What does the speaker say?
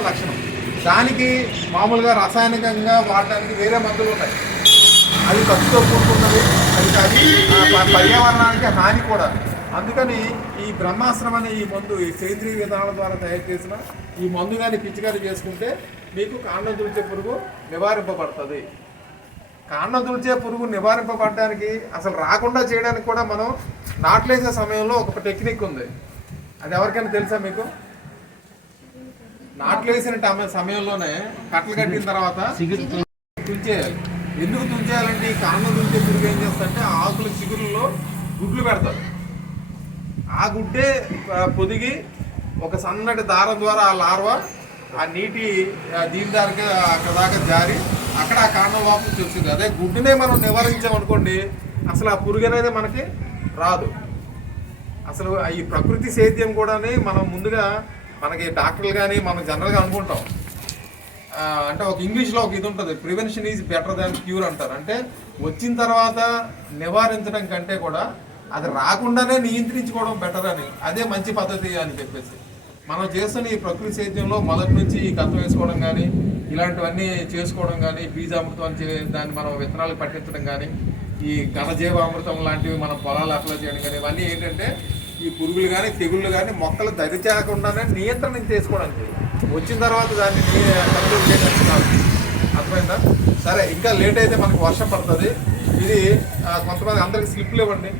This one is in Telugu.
లక్షణం. దానికి మామూలుగా రసాయనికంగా వాడడానికి వేరే మందులు ఉన్నాయి, అది ఖర్చుతో కూడుకున్నవి, అది పర్యావరణానికి హాని కూడా. అందుకని ఈ బ్రహ్మాస్త్రం అనే ఈ మందు, ఈ సేంద్రీయ విధానాల ద్వారా తయారు చేసిన ఈ మందు కానీ పిచికారీ చేసుకుంటే మీకు కాండం తుడిచే పురుగు నివారింపబడుతుంది. కాండం తుడిచే పురుగు నివారింపబడడానికి, అసలు రాకుండా చేయడానికి కూడా మనం నాట్లేసే సమయంలో ఒక టెక్నిక్ ఉంది. అది ఎవరికైనా తెలుసా మీకు? నాట్లు వేసిన సమయంలోనే కట్టలు కట్టిన తర్వాత తుంచేయాలి. ఎందుకు తుంచేయాలంటే ఈ కాండం తుంచే పురుగు ఏం చేస్తుందంటే ఆకుల చిగురుల్లో గుడ్లు పెడతారు. ఆ గుడ్డే పొదిగి ఒక సన్నటి దారం ద్వారా ఆ లార్వా ఆ నీటి దీని దాకా అక్కడ దాకా జారి అక్కడ ఆ కాండం వాపు వచ్చింది. అదే గుడ్డునే మనం నివారించామనుకోండి, అసలు ఆ పురుగు అనేది మనకి రాదు. అసలు ఈ ప్రకృతి సేద్యం కూడా మనం ముందుగా మనకి డాక్టర్లు కానీ మనం జనరల్గా అనుకుంటాం, అంటే ఒక ఇంగ్లీష్లో ఒక ఇది ఉంటుంది, prevention is better than cure అంటారు. అంటే వచ్చిన తర్వాత నివారించడం కంటే కూడా అది రాకుండానే నియంత్రించుకోవడం బెటర్ అని, అదే మంచి పద్ధతి అని చెప్పేసి మనం చేస్తున్న ఈ ప్రకృతి సేద్యంలో మొదటి నుంచి ఈ కత్తం వేసుకోవడం కానీ, ఇలాంటివన్నీ చేసుకోవడం కానీ, బీజామృతం దాన్ని మనం విత్తనాలకు పట్టించడం కానీ, ఈ ఘనజీవామృతం లాంటివి మనం పొలాలు అప్లై చేయడం కానీ, ఇవన్నీ ఏంటంటే ఈ పురుగులు కానీ తెగుళ్ళు కానీ మొక్కలు దరిచేయకుండానే నియంత్రణ చేసుకోవడానికి, వచ్చిన తర్వాత దాన్ని కంట్రోల్ చేయడానికి కాదు. అర్థమైందా? సరే, ఇంకా లేట్ అయితే మనకు వర్షం పడుతుంది. ఇది కొంతమంది అందరికి స్లిప్లు ఇవ్వండి.